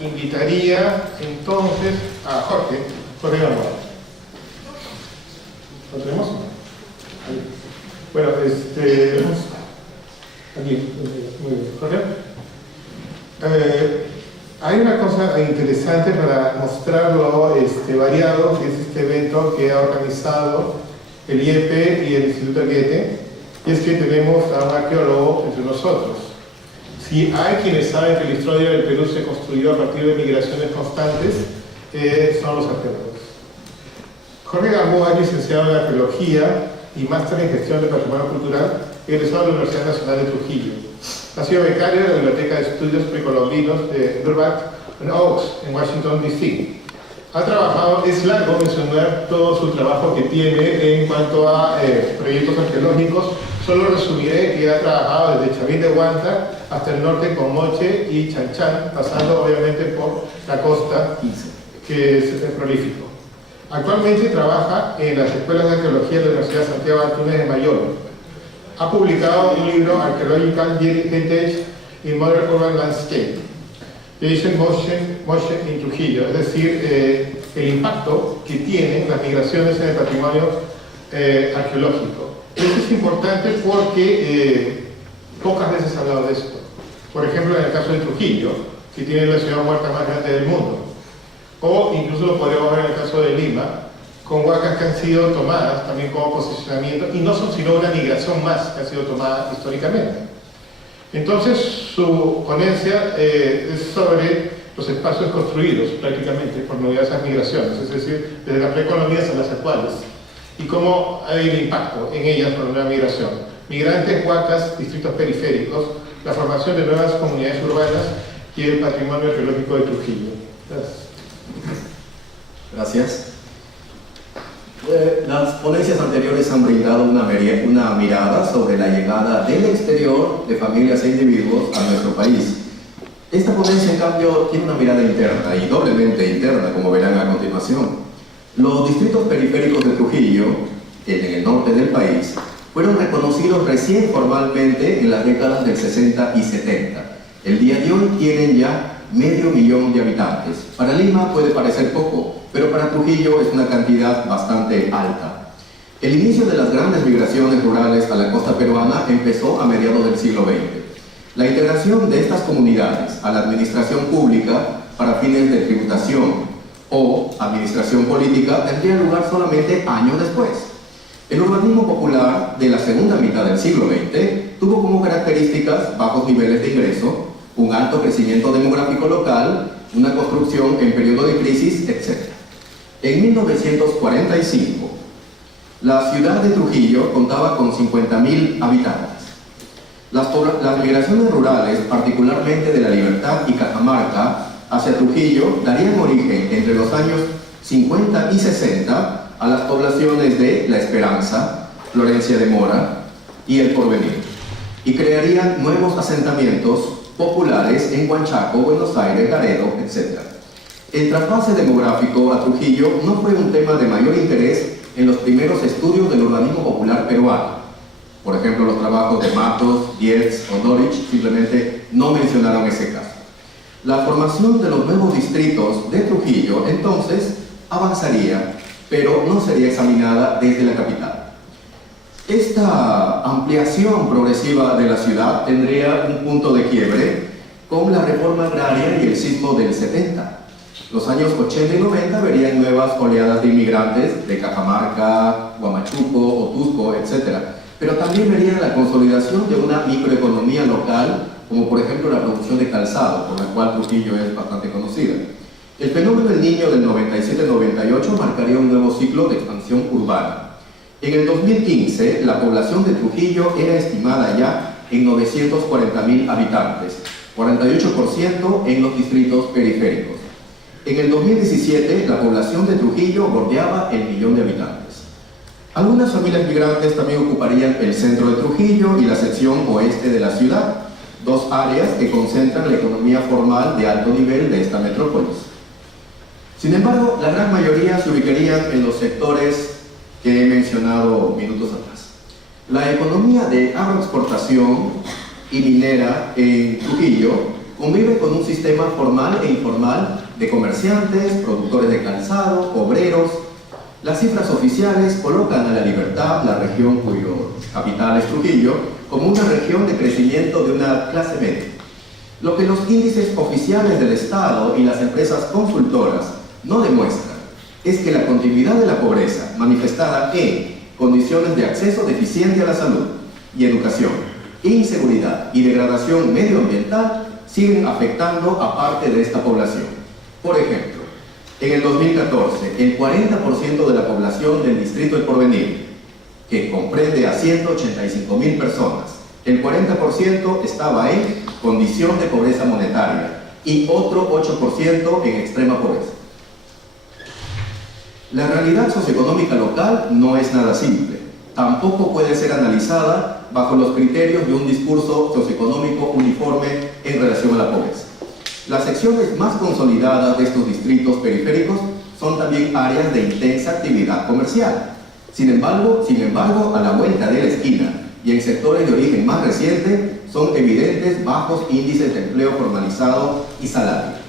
Invitaría entonces a Jorge Gamboa. ¿Lo tenemos? Bueno, aquí, muy bien. Jorge. Hay una cosa interesante para mostrar lo variado que es este evento que ha organizado el IEP y el Instituto Goethe, y es que tenemos a un arqueólogo entre nosotros. Si hay quienes saben que la historia del Perú se construyó a partir de migraciones constantes, son los arqueólogos. Jorge Gamboa es licenciado en Arqueología y máster en Gestión de Patrimonio Cultural, egresado de la Universidad Nacional de Trujillo. Ha sido becario de la Biblioteca de Estudios Precolombinos de Burbank and Oaks, en Washington, D.C. Ha trabajado, es largo mencionar todo su trabajo que tiene en cuanto a proyectos arqueológicos. Solo resumiré que ha trabajado desde Chavín de Huanta hasta el norte con Moche y Chanchan, pasando obviamente por la costa, que es prolífico. Actualmente trabaja en las escuelas de arqueología de la Universidad Santiago de Antunes de Mayolo. Ha publicado un libro, Archaeological Heritage in Modern Urban Landscape, Asian Motion in Trujillo, es decir, el impacto que tienen las migraciones en el patrimonio arqueológico. Esto es importante porque pocas veces se ha hablado de esto. Por ejemplo, en el caso de Trujillo, que tiene la ciudad muerta más grande del mundo, o incluso lo podríamos ver en el caso de Lima, con huacas que han sido tomadas también como posicionamiento, y no son sino una migración más que ha sido tomada históricamente. Entonces, su ponencia es sobre los espacios construidos prácticamente por numerosas migraciones, es decir, desde la preeconomía hasta las actuales, y cómo hay el impacto en ellas por una migración. Migrantes, huacas, distritos periféricos, la formación de nuevas comunidades urbanas y el patrimonio arqueológico de Trujillo. Gracias. Las ponencias anteriores han brindado una mirada sobre la llegada del exterior de familias e individuos a nuestro país. Esta ponencia, en cambio, tiene una mirada interna y doblemente interna, como verán a continuación. Los distritos periféricos de Trujillo, en el norte del país, fueron reconocidos recién formalmente en las décadas del 60 y 70. El día de hoy tienen ya 500.000 de habitantes. Para Lima puede parecer poco, pero para Trujillo es una cantidad bastante alta. El inicio de las grandes migraciones rurales a la costa peruana empezó a mediados del siglo XX. La integración de estas comunidades a la administración pública para fines de tributación o administración política tendría lugar solamente años después. El urbanismo popular de la segunda mitad del siglo XX tuvo como características bajos niveles de ingreso, un alto crecimiento demográfico local, una construcción en periodo de crisis, etc. En 1945, la ciudad de Trujillo contaba con 50.000 habitantes. Las migraciones rurales, particularmente de La Libertad y Cajamarca, hacia Trujillo, darían origen entre los años 50 y 60 a las poblaciones de La Esperanza, Florencia de Mora y El Porvenir, y crearían nuevos asentamientos populares en Huanchaco, Buenos Aires, Laredo, etc. El trasvase demográfico a Trujillo no fue un tema de mayor interés en los primeros estudios del urbanismo popular peruano. Por ejemplo, los trabajos de Matos, Dietz o Dorich simplemente no mencionaron ese caso. La formación de los nuevos distritos de Trujillo, entonces, avanzaría, pero no sería examinada desde la capital. Esta ampliación progresiva de la ciudad tendría un punto de quiebre con la reforma agraria y el sismo del 70. Los años 80 y 90 verían nuevas oleadas de inmigrantes de Cajamarca, Huamachuco, Otusco, etc. Pero también verían la consolidación de una microeconomía local, como por ejemplo la producción de calzado, por la cual Trujillo es bastante conocida. El fenómeno del Niño del 97-98 marcaría un nuevo ciclo de expansión urbana. En el 2015, la población de Trujillo era estimada ya en 940.000 habitantes, 48% en los distritos periféricos. En el 2017, la población de Trujillo bordeaba el 1.000.000 de habitantes. Algunas familias migrantes también ocuparían el centro de Trujillo y la sección oeste de la ciudad. dos áreas que concentran la economía formal de alto nivel de esta metrópolis. Sin embargo, la gran mayoría se ubicarían en los sectores que he mencionado minutos atrás. La economía de agroexportación y minera en Trujillo convive con un sistema formal e informal de comerciantes, productores de calzado, obreros. Las cifras oficiales colocan a La Libertad, la región cuyo capital es Trujillo, como una región de crecimiento de una clase media. Lo que los índices oficiales del Estado y las empresas consultoras no demuestran es que la continuidad de la pobreza manifestada en condiciones de acceso deficiente a la salud y educación, inseguridad y degradación medioambiental siguen afectando a parte de esta población. Por ejemplo, en el 2014, el 40% de la población del distrito El Porvenir, que comprende a 185.000 personas, el 40% estaba en condición de pobreza monetaria y otro 8% en extrema pobreza. La realidad socioeconómica local no es nada simple. Tampoco puede ser analizada bajo los criterios de un discurso socioeconómico uniforme en relación a la pobreza. Las secciones más consolidadas de estos distritos periféricos son también áreas de intensa actividad comercial. Sin embargo, a la vuelta de la esquina y en sectores de origen más reciente, son evidentes bajos índices de empleo formalizado y salario.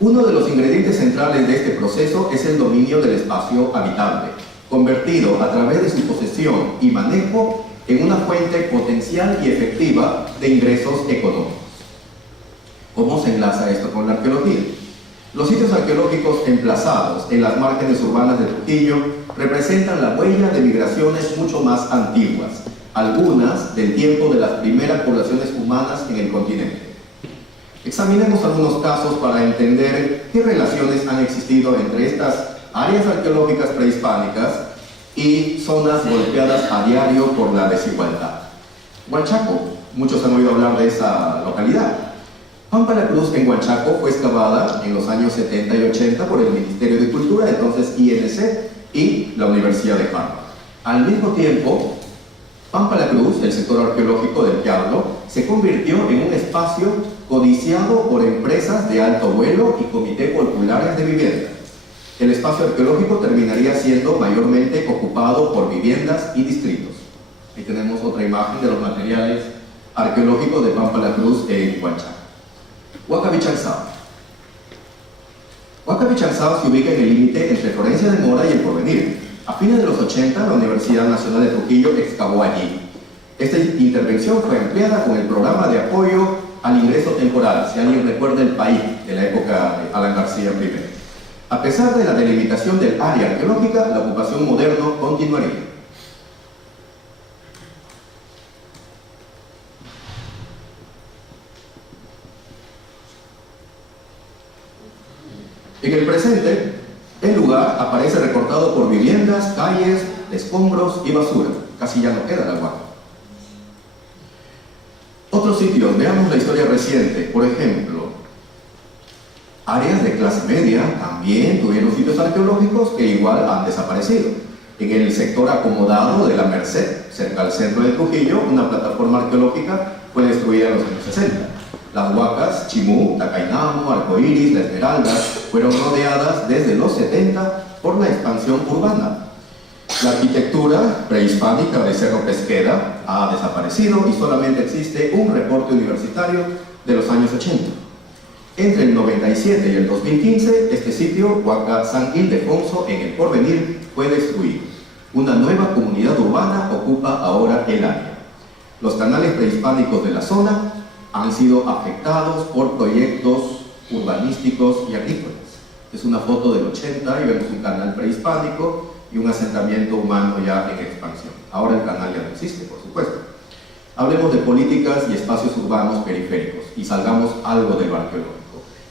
Uno de los ingredientes centrales de este proceso es el dominio del espacio habitable, convertido a través de su posesión y manejo en una fuente potencial y efectiva de ingresos económicos. ¿Cómo se enlaza esto con la arqueología? Los sitios arqueológicos emplazados en las márgenes urbanas de Trujillo representan la huella de migraciones mucho más antiguas, algunas del tiempo de las primeras poblaciones humanas en el continente. Examinemos algunos casos para entender qué relaciones han existido entre estas áreas arqueológicas prehispánicas y zonas golpeadas a diario por la desigualdad. Huanchaco, muchos han oído hablar de esa localidad. Pampa La Cruz en Huanchaco fue excavada en los años 70 y 80 por el Ministerio de Cultura, entonces INC, y la Universidad de Harvard. Al mismo tiempo, Pampa La Cruz, el sector arqueológico del Diablo, se convirtió en un espacio codiciado por empresas de alto vuelo y comités populares de vivienda. El espacio arqueológico terminaría siendo mayormente ocupado por viviendas y distritos. Ahí tenemos otra imagen de los materiales arqueológicos de Pampa La Cruz en Huanchaco. Huacabichanzao. Huacabichanzao se ubica en el límite entre Florencia de Mora y El Porvenir. A fines de los 80, la Universidad Nacional de Trujillo excavó allí. Esta intervención fue empleada con el programa de apoyo al ingreso temporal, si alguien recuerda el país de la época de Alan García I. A pesar de la delimitación del área arqueológica, la ocupación moderna continuaría. En el presente, el lugar aparece recortado por viviendas, calles, escombros y basura. Casi ya no queda la Huaca. Otros sitios, veamos la historia reciente. Por ejemplo, áreas de clase media también tuvieron sitios arqueológicos que igual han desaparecido. En el sector acomodado de la Merced, cerca al centro de Trujillo, una plataforma arqueológica fue destruida en los años 60. Las Huacas, Chimú, Tacainamo, Arcoíris, La Esmeralda fueron rodeadas desde los 70 por la expansión urbana. La arquitectura prehispánica de Cerro Pesquera ha desaparecido y solamente existe un reporte universitario de los años 80. Entre el 97 y el 2015, este sitio, Huaca San Ildefonso, en El Porvenir, fue destruido. Una nueva comunidad urbana ocupa ahora el área. Los canales prehispánicos de la zona han sido afectados por proyectos urbanísticos y agrícolas. Es una foto del 80 y vemos un canal prehispánico y un asentamiento humano ya en expansión. Ahora el canal ya no existe, por supuesto. Hablemos de políticas y espacios urbanos periféricos y salgamos algo de lo arqueológico.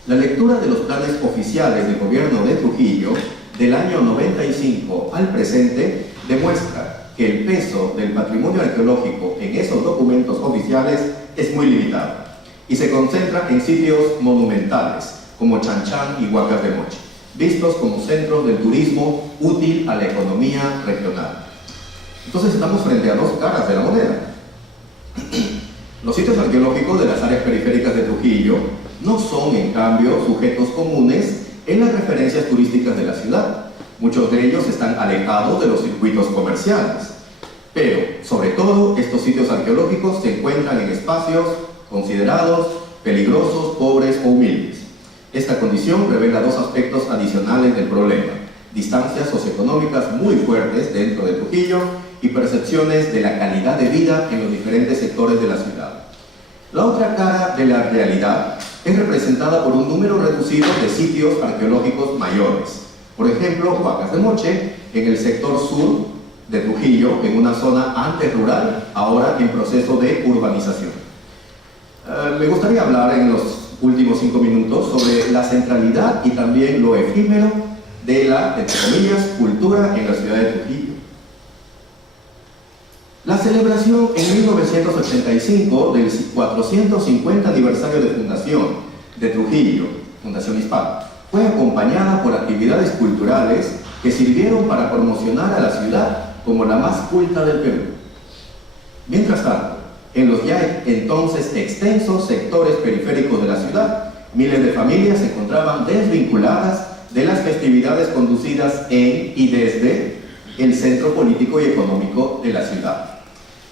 La lectura de los planes oficiales del gobierno de Trujillo del año 95 al presente demuestra que el peso del patrimonio arqueológico en esos documentos oficiales es muy limitado y se concentra en sitios monumentales como Chanchán y Huacas de Mochi, vistos como centros del turismo útil a la economía regional. Entonces estamos frente a dos caras de la moneda. Los sitios arqueológicos de las áreas periféricas de Trujillo no son, en cambio, sujetos comunes en las referencias turísticas de la ciudad. Muchos de ellos están alejados de los circuitos comerciales. Pero, sobre todo, estos sitios arqueológicos se encuentran en espacios considerados peligrosos, pobres o humildes. Esta condición revela dos aspectos adicionales del problema: distancias socioeconómicas muy fuertes dentro de Trujillo y percepciones de la calidad de vida en los diferentes sectores de la ciudad. La otra cara de la realidad es representada por un número reducido de sitios arqueológicos mayores. Por ejemplo, Huacas de Moche, en el sector sur de Trujillo, en una zona antes rural, ahora en proceso de urbanización. Me gustaría hablar en los últimos 5 minutos sobre la centralidad y también lo efímero de la, entre comillas, cultura en la ciudad de Trujillo. La celebración en 1985 del 450 aniversario de fundación de Trujillo, Fundación Hispana, fue acompañada por actividades culturales que sirvieron para promocionar a la ciudad como la más culta del Perú. Mientras tanto, en los ya entonces extensos sectores periféricos de la ciudad, miles de familias se encontraban desvinculadas de las festividades conducidas en y desde el centro político y económico de la ciudad.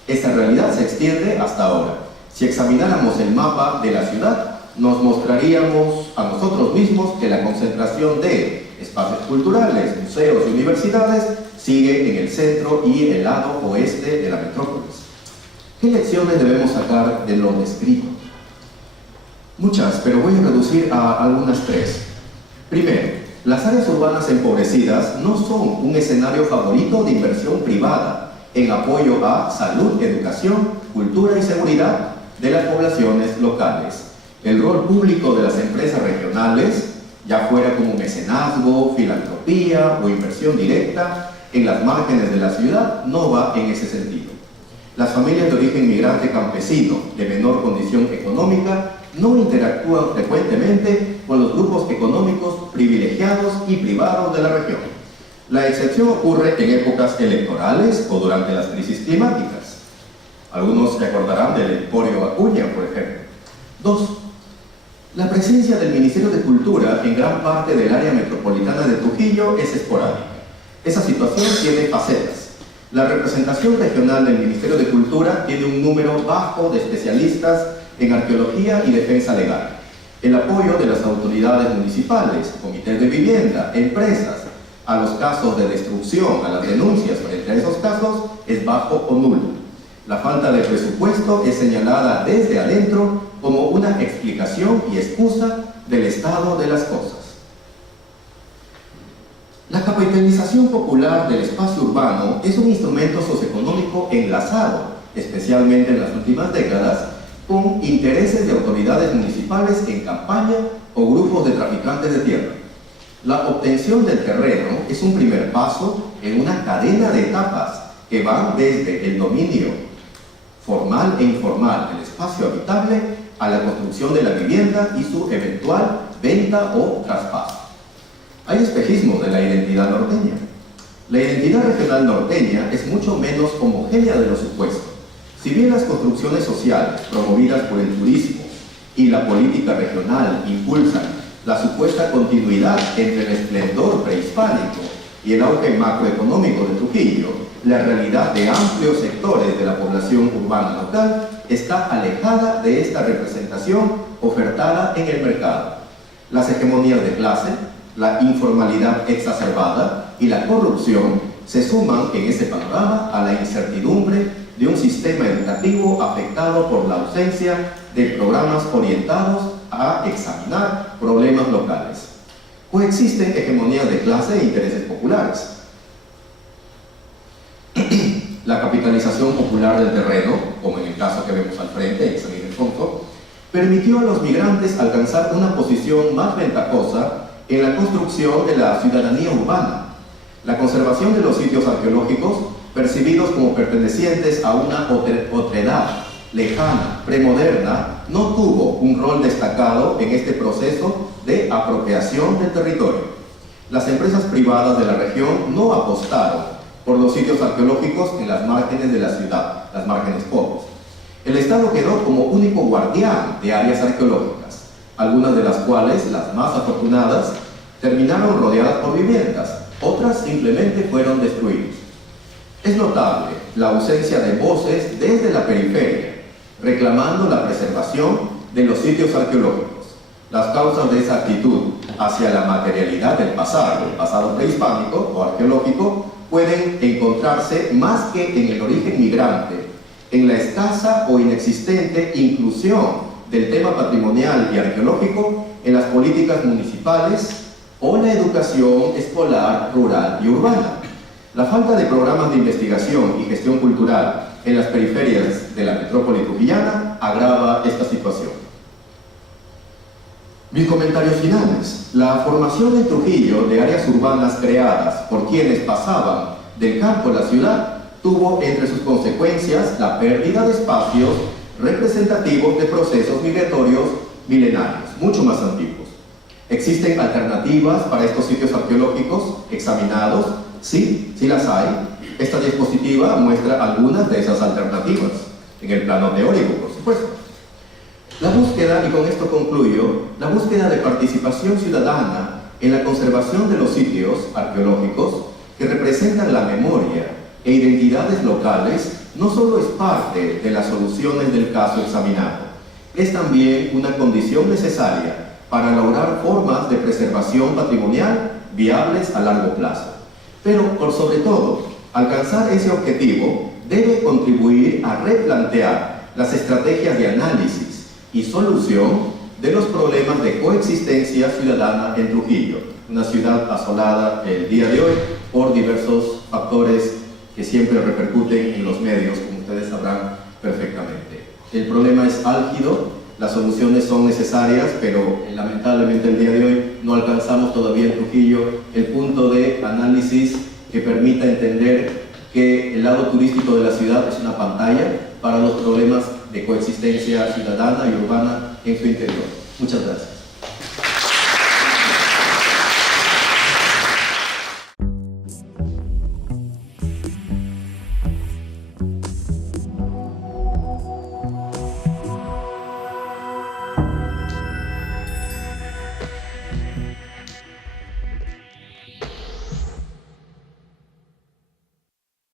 Esta realidad se extiende hasta ahora. Si examináramos el mapa de la ciudad, nos mostraríamos a nosotros mismos que la concentración de espacios culturales, museos y universidades sigue en el centro y el lado oeste de la metrópolis. ¿Qué lecciones debemos sacar de lo descrito? Muchas, pero voy a reducir a algunas 3. Primero, las áreas urbanas empobrecidas no son un escenario favorito de inversión privada en apoyo a salud, educación, cultura y seguridad de las poblaciones locales. El rol público de las empresas regionales, ya fuera como mecenazgo, filantropía o inversión directa en las márgenes de la ciudad, no va en ese sentido. Las familias de origen migrante campesino de menor condición económica no interactúan frecuentemente con los grupos económicos privilegiados y privados de la región. La excepción ocurre en épocas electorales o durante las crisis climáticas. Algunos recordarán del Emporio Acuña, por ejemplo. 2. La presencia del Ministerio de Cultura en gran parte del área metropolitana de Trujillo es esporádica. Esa situación tiene facetas. La representación regional del Ministerio de Cultura tiene un número bajo de especialistas en arqueología y defensa legal. El apoyo de las autoridades municipales, comités de vivienda, empresas, a los casos de destrucción, a las denuncias frente a esos casos, es bajo o nulo. La falta de presupuesto es señalada desde adentro como una explicación y excusa del estado de las cosas. La capitalización popular del espacio urbano es un instrumento socioeconómico enlazado, especialmente en las últimas décadas, con intereses de autoridades municipales en campaña o grupos de traficantes de tierra. La obtención del terreno es un primer paso en una cadena de etapas que van desde el dominio formal e informal del espacio habitable a la construcción de la vivienda y su eventual venta o traspaso. Hay espejismos de la identidad norteña. La identidad regional norteña es mucho menos homogénea de lo supuesto. Si bien las construcciones sociales promovidas por el turismo y la política regional impulsan la supuesta continuidad entre el esplendor prehispánico y el auge macroeconómico de Trujillo, la realidad de amplios sectores de la población urbana local está alejada de esta representación ofertada en el mercado. Las hegemonías de clase, la informalidad exacerbada y la corrupción se suman en ese panorama a la incertidumbre de un sistema educativo afectado por la ausencia de programas orientados a examinar problemas locales. Coexisten hegemonías de clase e intereses populares. La capitalización popular del terreno, como en el caso que vemos al frente, en el fondo, permitió a los migrantes alcanzar una posición más ventajosa en la construcción de la ciudadanía urbana. La conservación de los sitios arqueológicos, percibidos como pertenecientes a una otredad lejana, premoderna, no tuvo un rol destacado en este proceso de apropiación del territorio. Las empresas privadas de la región no apostaron por los sitios arqueológicos en las márgenes de la ciudad, las márgenes pobres. El Estado quedó como único guardián de áreas arqueológicas, algunas de las cuales, las más afortunadas, terminaron rodeadas por viviendas, otras simplemente fueron destruidas. Es notable la ausencia de voces desde la periferia, reclamando la preservación de los sitios arqueológicos. Las causas de esa actitud hacia la materialidad del pasado prehispánico o arqueológico, pueden encontrarse más que en el origen migrante, en la escasa o inexistente inclusión del tema patrimonial y arqueológico en las políticas municipales o la educación escolar, rural y urbana. La falta de programas de investigación y gestión cultural en las periferias de la metrópoli trujillana agrava esta situación. Mis comentarios finales. La formación en Trujillo de áreas urbanas creadas por quienes pasaban del campo a la ciudad tuvo entre sus consecuencias la pérdida de espacios representativos de procesos migratorios milenarios, mucho más antiguos. ¿Existen alternativas para estos sitios arqueológicos examinados? Sí, sí las hay. Esta diapositiva muestra algunas de esas alternativas, en el plano teórico, por supuesto. La búsqueda, y con esto concluyo, la búsqueda de participación ciudadana en la conservación de los sitios arqueológicos que representan la memoria e identidades locales no solo es parte de las soluciones del caso examinado, es también una condición necesaria para lograr formas de preservación patrimonial viables a largo plazo. Pero, por sobre todo, alcanzar ese objetivo debe contribuir a replantear las estrategias de análisis y solución de los problemas de coexistencia ciudadana en Trujillo, una ciudad asolada el día de hoy por diversos factores que siempre repercuten en los medios, como ustedes sabrán perfectamente. El problema es álgido, las soluciones son necesarias, pero lamentablemente el día de hoy no alcanzamos todavía en Trujillo el punto de análisis que permita entender que el lado turístico de la ciudad es una pantalla para los problemas de coexistencia ciudadana y urbana en su interior. Muchas gracias.